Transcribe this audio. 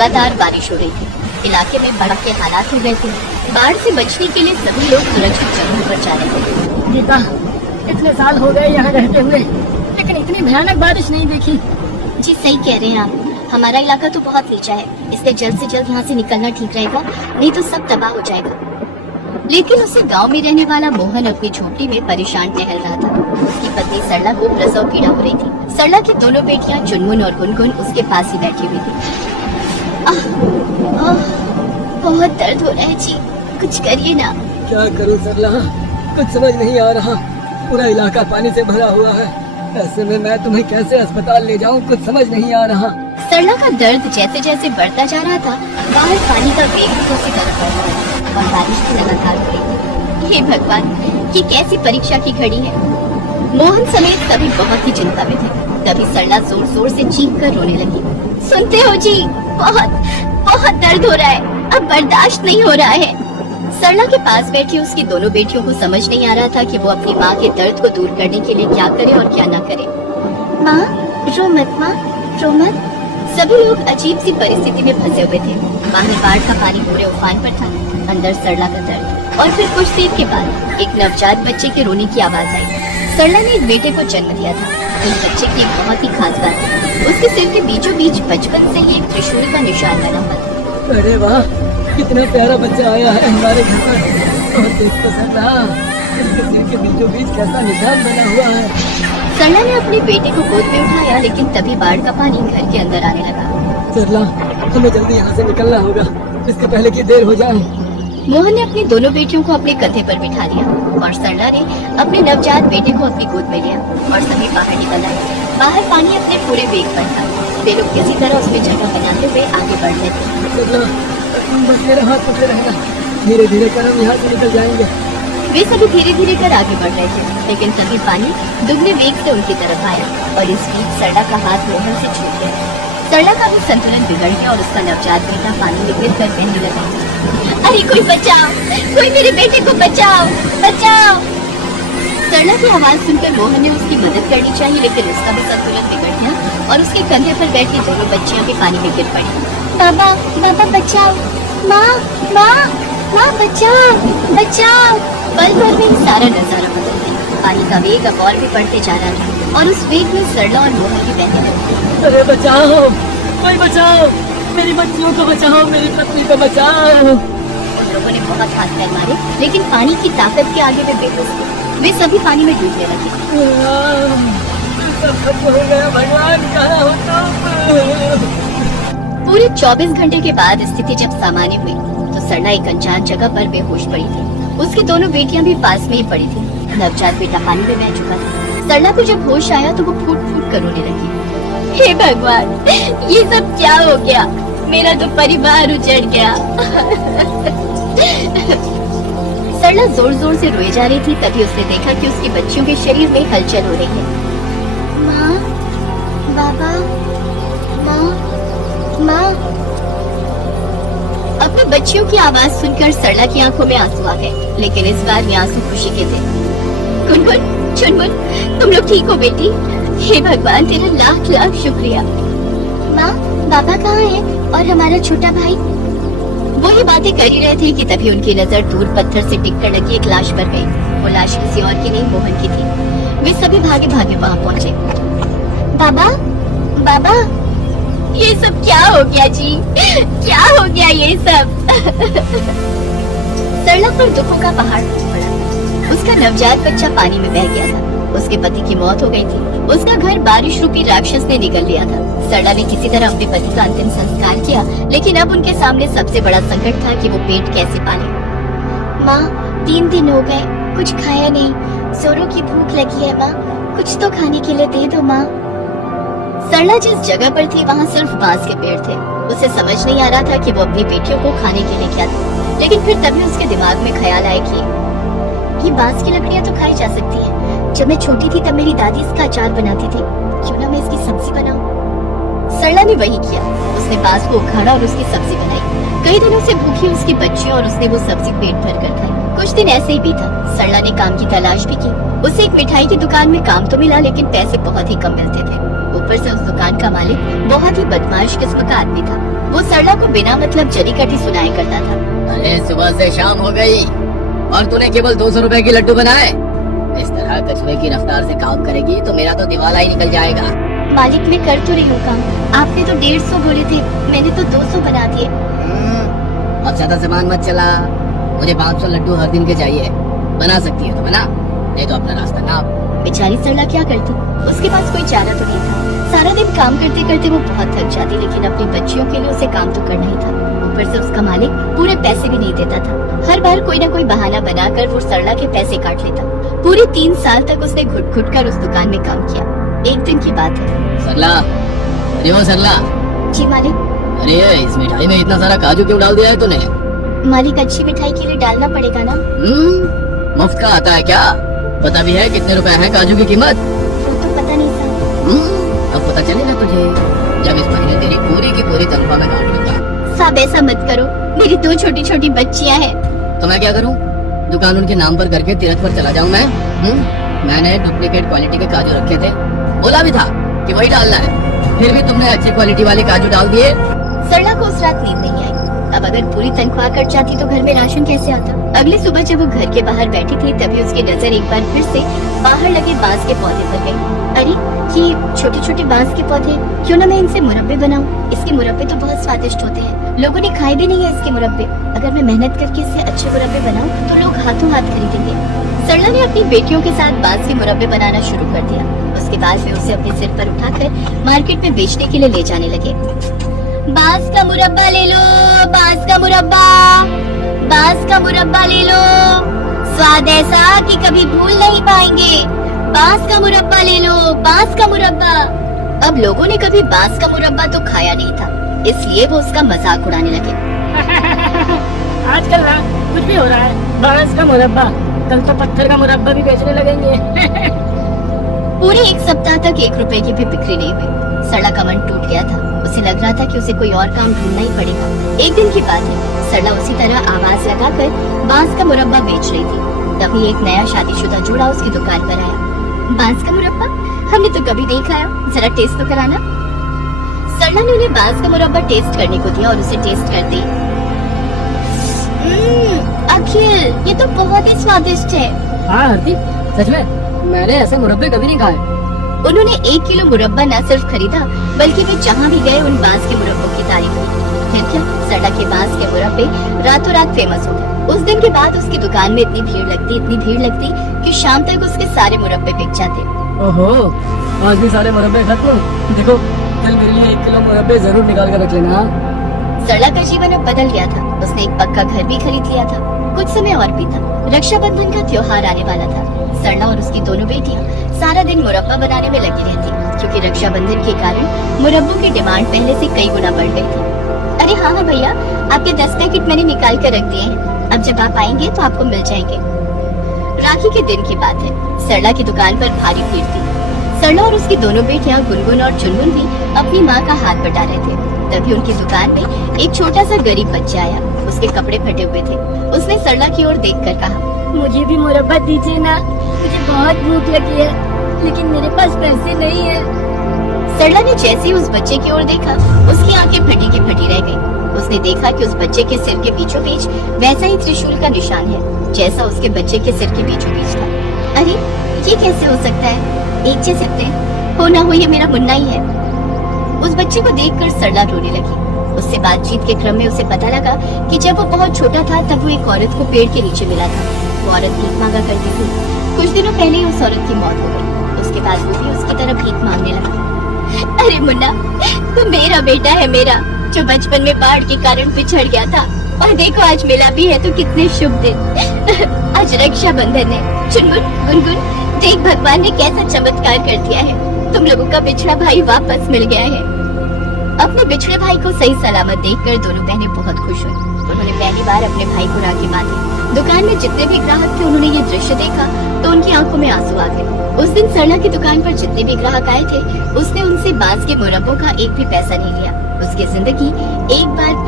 लगातार बारिश हो रही थी। इलाके में बाढ़ के हालात हो गए थे। बाढ़ से बचने के लिए सभी लोग सुरक्षित जगहों पर जा रहे थे। गीता, इतने साल हो गए यहाँ रहते हुए, लेकिन इतनी भयानक बारिश नहीं देखी। जी सही कह रहे हैं आप। हमारा इलाका तो बहुत नीचा है, इसलिए जल्द से जल्द यहाँ से निकलना ठीक रहेगा, नहीं तो सब तबाह हो जाएगा। लेकिन उसे गांव में रहने वाला मोहन अपनी झोपड़ी में परेशान टहल रहा था। उसकी पत्नी सरला को प्रसव पीड़ा हो रही थी। सरला की दोनों बेटियां चुनमुन और गुनगुन उसके पास ही बैठी हुई थी। बहुत दर्द हो रहा है जी, कुछ करिए ना। क्या करूँ सरला, कुछ समझ नहीं आ रहा। पूरा इलाका पानी से भरा हुआ है, ऐसे में मैं तुम्हें कैसे अस्पताल ले जाऊँ, कुछ समझ नहीं आ रहा। सरला का दर्द जैसे जैसे बढ़ता जा रहा था, बाहर पानी का वेग भी उसी तरफ बढ़ रहा था और बारिश भी लगातार हो रही थी। हे भगवान, ये कैसी परीक्षा की घड़ी है। मोहन समेत सभी बहुत ही चिंता में थे। तभी सरला जोर जोर से चीख कर रोने लगी। सुनते हो जी, बहुत बहुत दर्द हो रहा है, अब बर्दाश्त नहीं हो रहा है। सरला के पास बैठी उसकी दोनों बेटियों को समझ नहीं आ रहा था कि वो अपनी माँ के दर्द को दूर करने के लिए क्या करे और क्या ना करे। माँ, रो मत। सभी लोग अजीब सी परिस्थिति में फंसे हुए थे। बाहर बाढ़ का पानी पूरे उफान पर था, अंदर सरला का दर्द। और फिर कुछ देर के बाद एक नवजात बच्चे के रोने की आवाज आई। सरला ने एक बेटे को जन्म दिया था। उस बच्चे की एक बहुत ही खास बात थी, उसके सिर के बीचों बीच बचपन से ही एक त्रिशूल का निशान बना हुआ था। अरे वाह, कितना प्यारा बच्चा आया है हमारे घर पर। और देख तो सरला, इसके सिर के बीचों बीच कैसा निशान बना हुआ है। सरला ने अपने बेटे को गोद में उठाया, लेकिन तभी बाढ़ का पानी घर के अंदर आने लगा। सरला, हमें जल्दी यहाँ से निकलना होगा, इससे पहले कि देर हो जाए। मोहन ने अपनी दोनों बेटियों को अपने कंधे पर बिठा लिया और सरला ने अपने नवजात बेटे को अपनी गोद में लिया और सभी बाहर निकल आए। बाहर पानी अपने पूरे वेग पर था। वे लोग किसी तरह उसमें जगह बनाते हुए आगे बढ़ रहे थे। सरला, बस मेरा हाथ पकड़े रहना, धीरे धीरे कर हम यहाँ से निकल जाएंगे। वे सभी धीरे धीरे कर आगे बढ़ रहे थे, लेकिन तभी पानी दुगने वेग से उनकी तरफ आया और इस बीच सरला का हाथ मोहन से छूट गया। सरला का भी संतुलन बिगड़ गया और उसका नवजात बेटा पानी में गिर कर बहने लगा। अरे कोई बचाओ, कोई मेरे बेटे को बचाओ। सरला की आवाज सुनकर मोहन ने उसकी मदद करनी चाहिए, लेकिन उसका भी संतुलन बिगड़ गया और उसके कंधे पर बैठी दोनों बच्चियां भी पानी में गिर पड़ी। बाबा बचाओ, माँ बचाओ। पल भर में ही सारा नजारा बदल गया। पानी का वेग अब और भी बढ़ते जा रहा था और उस वेग में सरला और मोहन भी बहने लगे। अरे बचाओ, कोई बचाओ, मेरी बच्चियों को बचाओ, मेरी पत्नी को बचाओ। उन लोगों ने बहुत हाथ पैर मारे, लेकिन पानी की ताकत के आगे वे बेबस थे। वे सभी पानी में डूबने लगे। सब खत्म हो गया, भगवान कहाँ हो तुम? पूरे 24 घंटे के बाद स्थिति जब सामान्य हुई तो सरला एक अनजान जगह पर बेहोश पड़ी थी। उसकी दोनों बेटियां भी पास में ही पड़ी थी। नवजात बेटा पानी में बह चुका था। सरला को जब होश आया तो वो फूट फूट कर रोने लगी। हे भगवान, ये सब क्या हो गया? मेरा तो परिवार उजड़ गया। सरला जोर जोर से रोए जा रही थी। तभी उसने देखा कि उसकी बच्चियों के शरीर में हलचल हो रही है। माँ, बाबा, माँ। अपनी बच्चियों की आवाज सुनकर सरला की आंखों में आंसू आ गए, लेकिन इस बार ये आंसू खुशी के थे। गुनगुन, चुनमुन, तुम लोग ठीक हो बेटी? हे भगवान, तेरा लाख लाख शुक्रिया। माँ, बाबा कहाँ है और हमारा छोटा भाई? वो ये बातें कर ही रहे थे कि तभी उनकी नजर दूर पत्थर से टिककर लगी एक लाश पर गई। वो लाश किसी और की नहीं, मोहन की थी। वे सभी भागे भागे वहाँ पहुँचे। बाबा, ये सब क्या हो गया जी? क्या हो गया ये सब? सरला पर दुखों का पहाड़ टूट पड़ा। उसका नवजात बच्चा पानी में बह गया था। उसके पति की मौत हो गई थी। उसका घर बारिश रूपी राक्षस ने निगल लिया था। सरला ने किसी तरह अपने पति का अंतिम संस्कार किया, लेकिन अब उनके सामने सबसे बड़ा संकट था कि वो पेट कैसे पाले। माँ, 3 दिन हो गए, कुछ खाया नहीं, जोरों की भूख लगी है। माँ, कुछ तो खाने के लिए दे दो माँ। सरला जिस जगह पर थी वहाँ सिर्फ बांस के पेड़ थे। उसे समझ नहीं आ रहा था कि वो अपनी बेटियों को खाने के लिए क्या दे, लेकिन फिर तभी उसके दिमाग में ख्याल आया कि ये बांस की लकड़ियाँ तो खाई जा सकती हैं। जब मैं छोटी थी तब मेरी दादी इसका अचार बनाती थी, क्यों ना मैं इसकी सब्जी बनाऊं। सरला ने वही किया। उसने बांस को उखाड़ा और उसकी सब्जी बनाई। कई दिनों से भूखी उसकी बच्चियों और उसने वो सब्जी पेट भर कर खाई। कुछ दिन ऐसे ही बीता। सरला ने काम की तलाश भी की। उसे एक मिठाई की दुकान में काम तो मिला, लेकिन पैसे बहुत ही कम मिलते थे। ऊपर से उस दुकान का मालिक बहुत ही बदमाश किस्म का आदमी था। वो सरला को बिना मतलब जरी कटी सुनाया करता था। अरे सुबह से शाम हो गई और तूने केवल 200 रुपए की लड्डू बनाए। इस तरह कछुए की रफ्तार से काम करेगी तो मेरा तो दिवाला ही निकल जाएगा। मालिक मैं कर तो रही हूँ काम, आपने तो 150 बोले थे, मैंने तो 200 बना दिए। अब ज्यादा सामान मत चला, मुझे 500 लड्डू हर दिन के चाहिए। बना सकती है तो बना, नहीं तो अपना रास्ता नाप। बेचारी सरला क्या करती, उसके पास कोई चारा तो नहीं था। सारा दिन काम करते करते वो बहुत थक जाती, लेकिन अपनी बच्चियों के लिए उसे काम तो करना ही था। ऊपर से उसका मालिक पूरे पैसे भी नहीं देता था। हर बार कोई ना कोई बहाना बनाकर वो सरला के पैसे काट लेता। पूरे 3 साल तक उसने घुट घुट कर उस दुकान में काम किया। एक दिन की बात है। सरला, अरे वो सरला, जी मालिक। अरे इस मिठाई में इतना सारा काजू क्यों डाल दिया है तूने? मालिक अच्छी मिठाई के लिए डालना पड़ेगा ना। मुफ्त का आता है क्या? पता भी है कितने रुपए है काजू की कीमत? वो तो पता नहीं था। अब पता चलेगा तुझे जब इस महीने तेरी पूरी की पूरी तनख्वाह में काट लूंगा। साहब ऐसा मत करो, मेरी 2 छोटी छोटी बच्चियां हैं। तो मैं क्या करूं? दुकान उनके नाम पर करके तीरथ पर चला जाऊं मैं? मैंने डुप्लीकेट क्वालिटी के काजू रखे थे, बोला भी था कि वही डालना है, फिर भी तुमने अच्छी क्वालिटी वाले काजू डाल दिए। सरला को उस रात नींद नहीं आई। अब अगर पूरी तनख्वाह कट जाती तो घर में राशन कैसे आता। अगली सुबह जब वो घर के बाहर बैठी थी तभी उसकी नजर एक बार फिर से बाहर लगे बांस के पौधे पर गई। अरे ये छोटे छोटे बांस के पौधे, क्यों ना मैं इनसे मुरब्बे बनाऊं। इसके मुरब्बे तो बहुत स्वादिष्ट होते हैं, लोगों ने खाए भी नहीं है इसके मुरब्बे। अगर मैं मेहनत करके इससे अच्छे मुरब्बे बनाऊं तो लोग हाथों हाथ खरीदेंगे। सरला ने अपनी बेटियों के साथ बांस के मुरब्बे बनाना शुरू कर दिया। उसके बाद वे उसे अपने सिर पर उठाकर मार्केट में बेचने के लिए ले जाने लगे। बांस का मुरब्बा ले लो, बांस का मुरब्बा, बांस का मुरब्बा ले लो, स्वाद ऐसा कि कभी भूल नहीं पाएंगे। बांस का मुरब्बा ले लो, बांस का मुरब्बा। अब लोगों ने कभी बांस का मुरब्बा तो खाया नहीं था, इसलिए वो उसका मजाक उड़ाने लगे। आजकल ना कुछ भी हो रहा है, बांस का मुरब्बा, कल तो पत्थर का मुरब्बा भी बेचने लगेंगे। पूरे 1 सप्ताह तक 1 रुपए की भी बिक्री नहीं हुई। सरला का मन टूट गया था। उसे लग रहा था कि उसे कोई और काम ढूंढना ही पड़ेगा। एक दिन की बात है, सरला उसी तरह आवाज लगाकर बांस का मुरब्बा बेच रही थी। तभी एक नया शादीशुदा जोड़ा उसकी दुकान पर आया। बांस का मुरब्बा हमने तो कभी नहीं खाया, जरा टेस्ट तो कराना। सरला ने उन्हें बांस का मुरब्बा टेस्ट करने को दिया और उसे टेस्ट करते अखिल, ये तो बहुत ही स्वादिष्ट है। हाँ आरती, सच में मैंने ऐसे मुरब्बे कभी नहीं खाए। उन्होंने 1 किलो मुरब्बा न सिर्फ खरीदा बल्कि वे जहाँ भी गए उन बांस के मुरब्बों की तारीफ की। फिर क्या, सरला के बांस के मुरब्बे रातों रात फेमस हो गए। उस दिन के बाद उसकी दुकान में इतनी भीड़ लगती कि शाम तक उसके सारे मुरब्बे बिक जाते। ओहो, आज भी सारे मुरब्बे खत्म। देखो, कल मेरे लिए 1 किलो मुरब्बे जरूर निकाल कर रख लेना। सरला का जीवन अब बदल गया था। उसने एक पक्का घर भी खरीद लिया था। कुछ समय और भी था, रक्षाबंधन का त्योहार आने वाला था। सरला और उसकी दोनों बेटियां सारा दिन मुरब्बा बनाने में लगी रहती, क्योंकि रक्षाबंधन के कारण मुरब्बों की डिमांड पहले से कई गुना बढ़ गई थी। अरे हाँ भैया, आपके 10 पैकेट मैंने निकाल कर रख दिए हैं, अब जब आप आएंगे तो आपको मिल जाएंगे। राखी के दिन की बात है। सरला की दुकान पर भारी भीड़ थी। सरला और उसकी दोनों बेटियां गुनगुन और चुनगुन भी अपनी माँ का हाथ बटा रहे थे। तभी उनकी दुकान में एक छोटा सा गरीब बच्चा आया। उसके कपड़े फटे हुए थे। उसने सरला की ओर देखकर कहा, मुझे भी मुरब्बा दीजिए ना, मुझे बहुत भूख लगी है, लेकिन मेरे पास पैसे नहीं है। सरला ने जैसे ही उस बच्चे की ओर देखा, उसकी आंखें फटी की फटी रह गईं। उसने देखा कि उस बच्चे के सिर के बीचों बीच वैसा ही त्रिशूल का निशान है जैसा उसके बच्चे के सिर के बीचों बीच था। अरे ये कैसे हो सकता है, एक जैसे थे, हो ना हो ये मेरा मुन्ना ही है। उस बच्चे को देखकर सरला रोने लगी। उससे बातचीत के क्रम में उसे पता लगा कि जब वो बहुत छोटा था तब वो एक औरत को पेड़ के नीचे मिला था। वो औरत भीख मांगा करती थी। कुछ दिनों पहले ही उस औरत की मौत हो गई। उसके बाद वो भी उसकी तरफ भीख मांगने लगा। अरे मुन्ना, तू मेरा बेटा है, मेरा, जो बचपन में बाढ़ के कारण पिछड़ गया था। और देखो आज मिला भी है तो कितने शुभ दिन। आज रक्षाबंधन है। चुनगुन, गुनगुन, देख भगवान ने कैसा चमत्कार कर दिया है। तुम लोगों का बिछड़ा भाई वापस मिल गया है। अपने बिछड़े भाई को सही सलामत देखकर दोनों बहनें बहुत खुश हुई। उन्होंने पहली बार अपने भाई को राखी बांधी। दुकान में जितने भी ग्राहक थे उन्होंने ये दृश्य देखा तो उनकी आंखों में आंसू आ गए। उस दिन सरला की दुकान पर जितने भी ग्राहक आए थे उसने उनसे बांस के मुरब्बों का एक भी पैसा नहीं लिया। उसकी जिंदगी एक बार